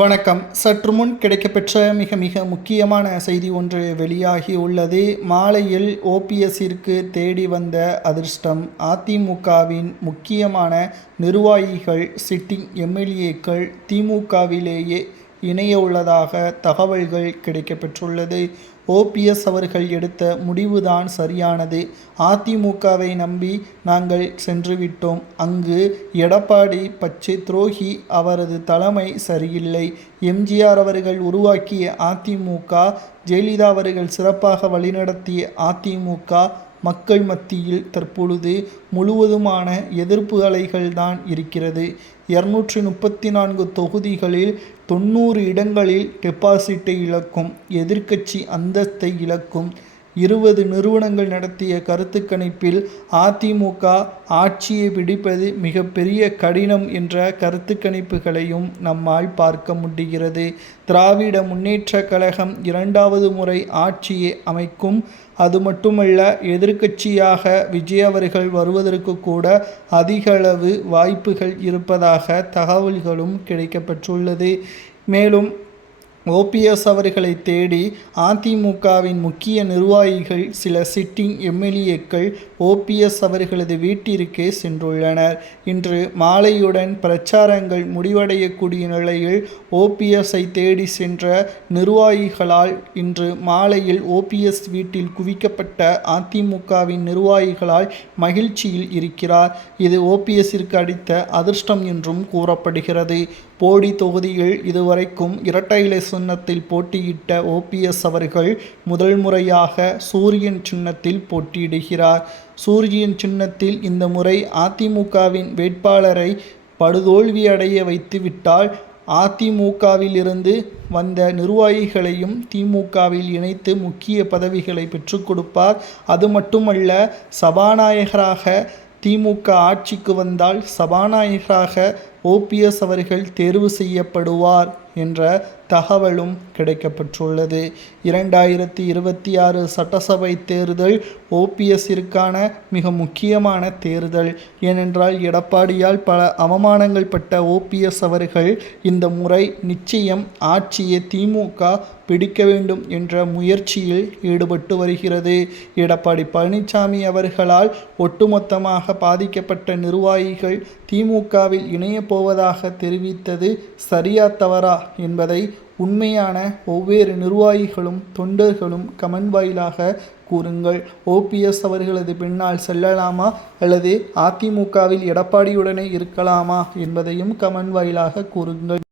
வணக்கம். சற்று முன் கிடைக்கப்பெற்ற மிக மிக முக்கியமான செய்தி ஒன்று வெளியாகி உள்ளது. மாலையில் ஓபிஎஸ்ஸிற்கு தேடி வந்த அதிர்ஷ்டம். அதிமுகவின் முக்கியமான நிர்வாகிகள், சிட்டிங் எம்எல்ஏக்கள் திமுகவிலேயே இணைய உள்ளதாக தகவல்கள் கிடைக்கப்பெற்றுள்ளது. ஓபிஎஸ் அவர்கள் எடுத்த முடிவுதான் சரியானது. அதிமுகவை நம்பி நாங்கள் சென்றுவிட்டோம். அங்கு எடப்பாடி பச்சை துரோகி, அவரது தலைமை சரியில்லை. எம்ஜிஆர் அவர்கள் உருவாக்கிய அதிமுக, ஜெயலலிதா அவர்கள் சிறப்பாக வழிநடத்திய அதிமுக மக்கள் மத்தியில் தற்பொழுது முழுவதுமான எதிர்ப்பு அலைகள்தான் இருக்கிறது. 234 தொகுதிகளில் 90 இடங்களில் டெபாசிட்டை இழக்கும், எதிர்க்கட்சி அந்தஸ்தை இழக்கும். 20 நிறுவனங்கள் நடத்திய கருத்து கணிப்பில் அதிமுக ஆட்சியை பிடிப்பது மிகப்பெரிய கடினம் என்ற கருத்து கணிப்புகளையும் நம்மால் பார்க்க முடிகிறது. திராவிட முன்னேற்ற கழகம் 2வது முறை ஆட்சியை அமைக்கும். அது மட்டுமல்ல, எதிர்க்கட்சியாக விஜய் அவர்கள் வருவதற்கு கூட அதிகளவு வாய்ப்புகள் இருப்பதாக தகவல்களும் கிடைக்கப்பெற்றுள்ளது. மேலும் ஓபிஎஸ் அவர்களை தேடி அதிமுகவின் முக்கிய நிர்வாகிகள், சில சிட்டிங் எம்எல்ஏக்கள் ஓபிஎஸ் அவர்களது வீட்டிற்கே சென்றுள்ளனர். இன்று மாலையுடன் பிரச்சாரங்கள் முடிவடையக்கூடிய நிலையில் ஓபிஎஸ்ஐ தேடி சென்ற நிர்வாகிகளால் இன்று மாலையில் ஓபிஎஸ் வீட்டில் குவிக்கப்பட்ட அதிமுகவின் நிர்வாகிகளால் மகிழ்ச்சியில் இருக்கிறார். இது ஓபிஎஸ்ஸிற்கு அடித்த அதிர்ஷ்டம் என்றும் கூறப்படுகிறது. போடி தொகுதியில் இதுவரைக்கும் இரட்டை இலை சின்னத்தில் போட்டியிட்ட ஓபிஎஸ் அவர்கள் முதல் முறையாக சூரியன் சின்னத்தில் போட்டியிடுகிறார். சூரியன் சின்னத்தில் இந்த முறை அதிமுகவின் வேட்பாளரை படுதோல்வி அடைய வைத்துவிட்டால் அதிமுகவில் இருந்து வந்த நிர்வாகிகளையும் திமுகவில் இணைத்து முக்கிய பதவிகளை பெற்றுக் கொடுப்பார். அது மட்டுமல்ல, சபாநாயகராக திமுக ஆட்சிக்கு வந்தால் சபாநாயகராக ஓபிஎஸ் அவர்கள் தேர்வு செய்யப்படுவார் என்ற தகவலும் கிடைக்கப்பெற்றுள்ளது. 2026 சட்டசபை தேர்தல் ஓபிஎஸ்ஸிற்கான மிக முக்கியமான தேர்தல். ஏனென்றால் எடப்பாடியால் பல அவமானங்கள் பட்ட ஓபிஎஸ் அவர்கள் இந்த முறை நிச்சயம் ஆட்சியை திமுக பிடிக்க வேண்டும் என்ற முயற்சியில் ஈடுபட்டு வருகிறது. எடப்பாடி பழனிசாமி அவர்களால் ஒட்டுமொத்தமாக பாதிக்கப்பட்ட நிர்வாகிகள் திமுகவில் இணையப் போவதாக தெரிவித்தது சரியா தவறா என்பதை உண்மையான ஒவ்வொரு நிர்வாகிகளும் தொண்டர்களும் கமெண்ட் வாயிலாக கூறுங்கள். ஓபிஎஸ் அவர்களது பின்னால் செல்லலாமா அல்லது அதிமுகவில் எடப்பாடியுடனே இருக்கலாமா என்பதையும் கமெண்ட் வாயிலாக கூறுங்கள்.